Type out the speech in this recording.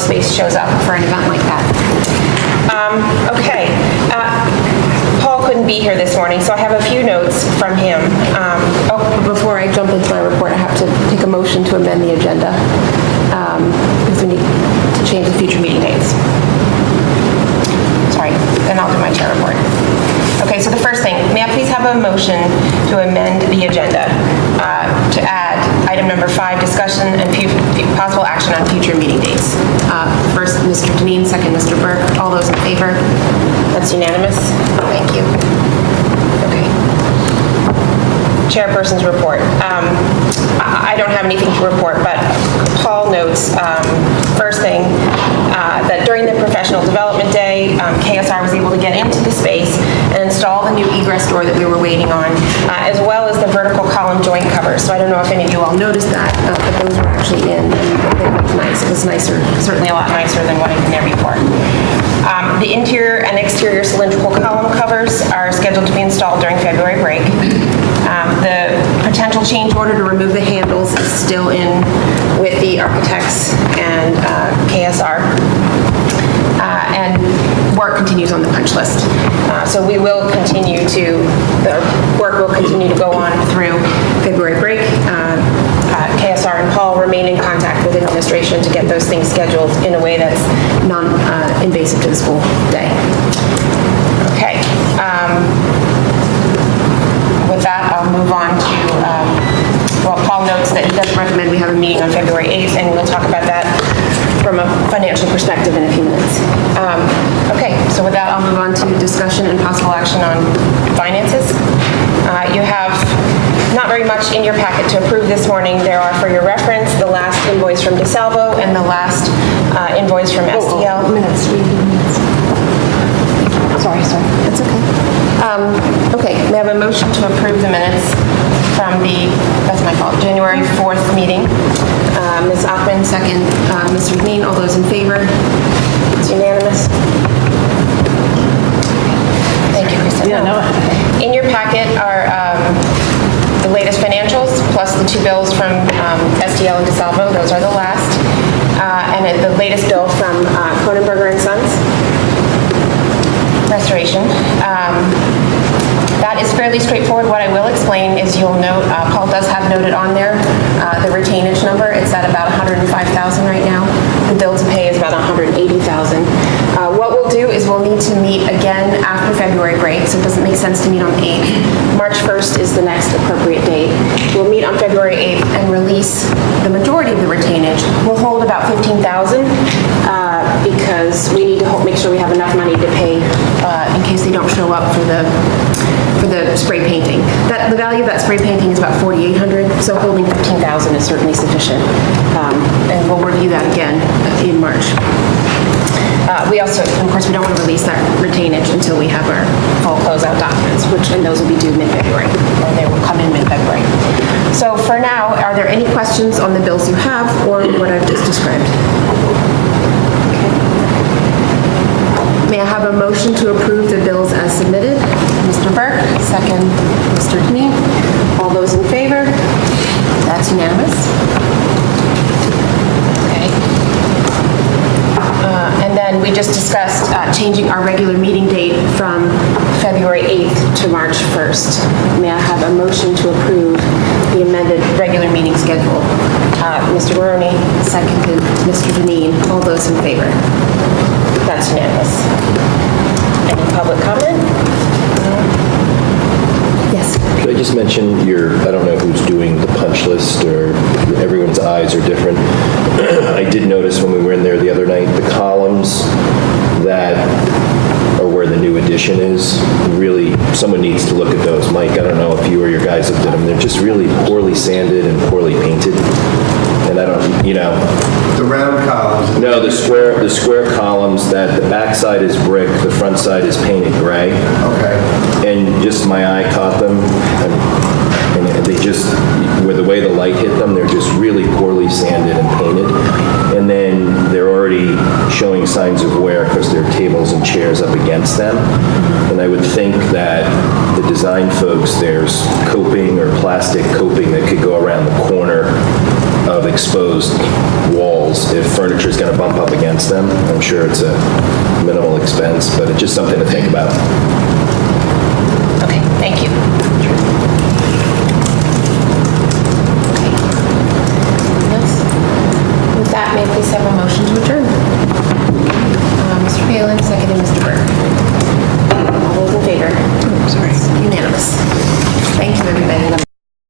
space shows up for an event like that. Okay. Paul couldn't be here this morning, so I have a few notes from him. Before I jump into my report, I have to take a motion to amend the agenda because we need to change the future meeting dates. Sorry, then I'll do my chair report. Okay, so the first thing, may I please have a motion to amend the agenda to add item number 5, discussion and possible action on future meeting dates. First, Mr. Deneen, second, Mr. Burke. All those in favor? That's unanimous. Thank you. Okay. Chairperson's report. I don't have anything to report, but Paul notes, first thing, that during the professional development day, KSR was able to get into the space and install the new egress door that we were waiting on, as well as the vertical column joint covers. So I don't know if any of you all noticed that, but those were actually in, and they looked nice. It was nicer, certainly a lot nicer than what had been there before. The interior and exterior cylindrical column covers are scheduled to be installed during February break. The potential change order to remove the handles is still in with the architects and KSR. And work continues on the punch list. So we will continue to, the work will continue to go on through February break. KSR and Paul remain in contact with administration to get those things scheduled in a way that's non-invasive to the school day. Okay. With that, I'll move on to, well, Paul notes that he does recommend we have a meeting on February 8th, and we'll talk about that from a financial perspective in a few minutes. Okay, so with that, I'll move on to discussion and possible action on finances. You have not very much in your packet to approve this morning. There are, for your reference, the last invoice from DeSalvo and the last invoice from STL. Minutes. Sorry, that's okay. Okay, may I have a motion to approve the minutes from the, that's my fault, January 4th meeting. Ms. Ockman, second. Mr. Green, all those in favor? It's unanimous. Thank you, Kristen. Yeah, no. In your packet are the latest financials, plus the 2 bills from STL and DeSalvo. Those are the last. And the latest bill from Cronenberger and Sons Restoration. That is fairly straightforward. What I will explain is you'll note, Paul does have noted on there the retainage number. It's at about $105,000 right now. The bill to pay is about $180,000. What we'll do is we'll need to meet again after February break, so it doesn't make sense to meet on the 8th. March 1st is the next appropriate date. We'll meet on February 8th and release the majority of the retainage. We'll hold about $15,000 because we need to make sure we have enough money to pay in case they don't show up for the spray painting. The value of that spray painting is about $4,800, so holding $15,000 is certainly sufficient. And we'll review that again in March. We also, of course, we don't want to release that retainage until we have our full closeout documents, and those will be due mid-February, or they will come in mid-February. So for now, are there any questions on the bills you have or what I've just described? May I have a motion to approve the bills as submitted? Mr. Burke, second, Mr. Deneen. All those in favor? That's unanimous. Okay. And then we just discussed changing our regular meeting date from February 8th to March 1st. May I have a motion to approve the amended regular meeting schedule? Mr. Barone, seconded, Mr. Deneen. All those in favor? That's unanimous. Any public comment? Yes. Could I just mention I don't know who's doing the punch list or everyone's eyes are different. I did notice when we were in there the other night, the columns that are where the new addition is, really, someone needs to look at those. Mike, I don't know if you or your guys have done them. They're just really poorly sanded and poorly painted. And I don't, The round columns. No, the square columns that the back side is brick, the front side is painted gray. Okay. And just my eye caught them, and they just, with the way the light hit them, they're just really poorly sanded and painted. And then they're already showing signs of wear because there are tables and chairs up against them. And I would think that the design folks, there's coping or plastic coping that could go around the corner of exposed walls walls if furniture is going to bump up against them. I'm sure it's a minimal expense, but it's just something to think about. Okay, thank you.